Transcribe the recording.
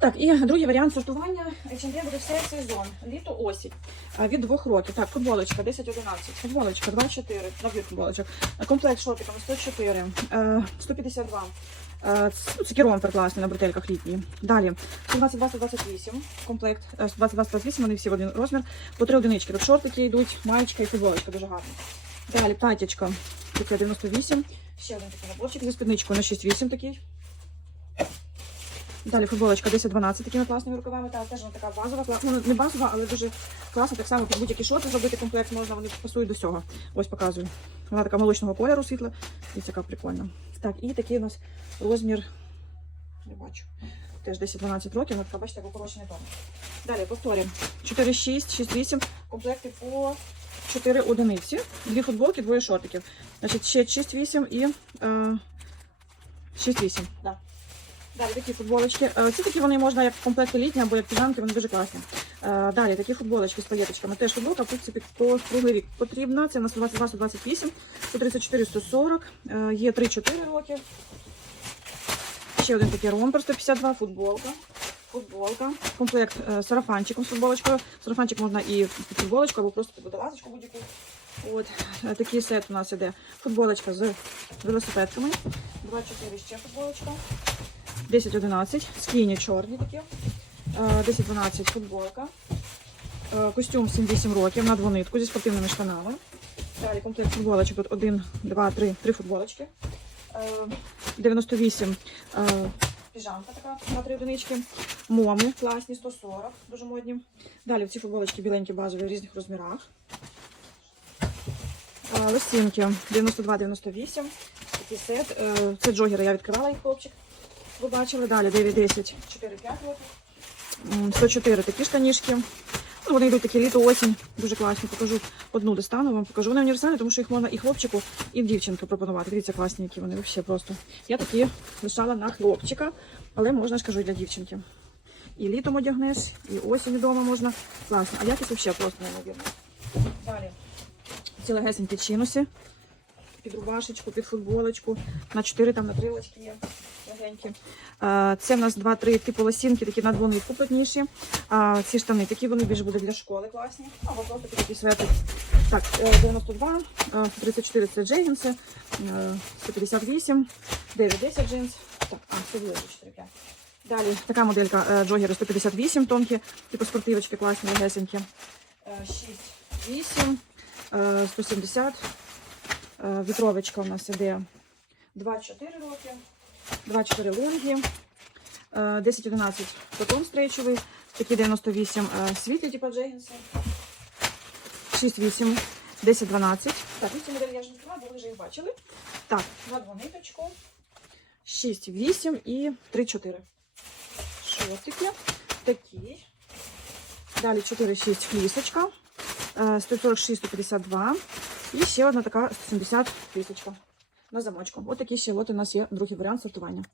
Так, і другий варіант сортування H&M буде все сезон. Літо осінь. Від двох років. Так, футболочка 10-11, футболочка 2-4, набір футболочок. Комплект з шортиками 104, е, 152. Е, ц- ну, Це керомпер класний на бретельках літній. Далі 122-128, комплект е, 122-128, вони всі в один розмір. По три одинички. Тут шортики йдуть, маєчка і футболочка дуже гарно. Далі платячка, таке 98. Ще один такий наборчик зі спідничкою на 6-8 такий. Далі футболочка 10-12 такими класними рукавами. Та теж вона така базова, кла- ну не базова, але дуже класна. Так само під будь-які шорти зробити комплект можна, вони пасують до всього. Ось показую. Вона така молочного кольору світла. І така прикольна. Так, і такий у нас розмір. Не бачу. Теж 10-12 років, вона така, бачите, покорочений тон. Далі повторюємо. 4-6, 6-8, комплекти по 4 одиниці. Дві футболки, двоє шортиків. Значить, ще 6-8 і е, 6-8. Да. Далі такі футболочки. Е, Ці такі вони можна як комплекти літні або як піжамки, вони дуже класні. Е, Далі такі футболочки з паєточками. Теж футболка, в принципі, круглий рік потрібна. Це у нас 122, 128, 134, 140. Е, Є 3-4 роки. Ще один такий ромпер 152, футболка. Футболка. Комплект е, з сарафанчиком з футболочкою. Сарафанчик можна і під футболочку, або просто під водолазочку будь-яку. От е, такий сет у нас іде. Футболочка з велосипедками. 2-4 ще футболочка. 10-11, скіні чорні такі. Е, 10-12 футболка. Е, Костюм 7-8 років на двонитку зі спортивними штанами. Далі комплект футболочок. Тут 1, 2, 3, 3 футболочки. Е, 98 е, піжамка така на 3 одинички. Моми класні, 140, дуже модні. Далі ці футболочки біленькі базові в різних розмірах. Е, Лосінки 92-98. Такий сет. Е, Це джогери, я відкривала їх хлопчик. Ви бачили далі 9, 10, 4, 5 років. 104 такі штанішки. Ну, вони йдуть такі літо, осінь, дуже класні. Покажу одну достану, вам покажу. Вони універсальні, тому що їх можна і хлопчику, і дівчинку пропонувати. Дивіться, класні, які вони взагалі просто. Я такі лишала на хлопчика, але можна ж кажу і для дівчинки. І літом одягнеш, і осінь вдома можна. Класно. А якість взагалі просто неймовірна. Далі. Ці легесенькі чинуси. Під рубашечку, під футболочку. На 4 там на трилочки є легенькі. Е, Це в нас 2-3 типу лосінки, такі на двонитку плотніші. Ці штани такі вони більше будуть для школи класні. Або просто якийсь светик. Так, е, 92, е, 34 це джегінси, е, 158, 9-10 джинс. Так, а, це було 4-5. Далі така моделька е, джогери 158 тонкі, типу спортивочки класні, легесенькі. Е, 6-8, е, 170. Е, Вітровочка у нас іде 2-4 роки, 2-4 лонги, е, 10-11 котон стрейчовий, такі 98 е, світлі, типу джегінси, 6-8, 10-12. Так, ці моделі я ж не сказала, бо ви вже їх бачили. Так, на двониточку, 6-8 і 3-4. Шортики такі. Далі 4-6 флісочка, 146-152. І ще одна така 170 тисячка на замочку. Ось такий ще от у нас є другий варіант сортування.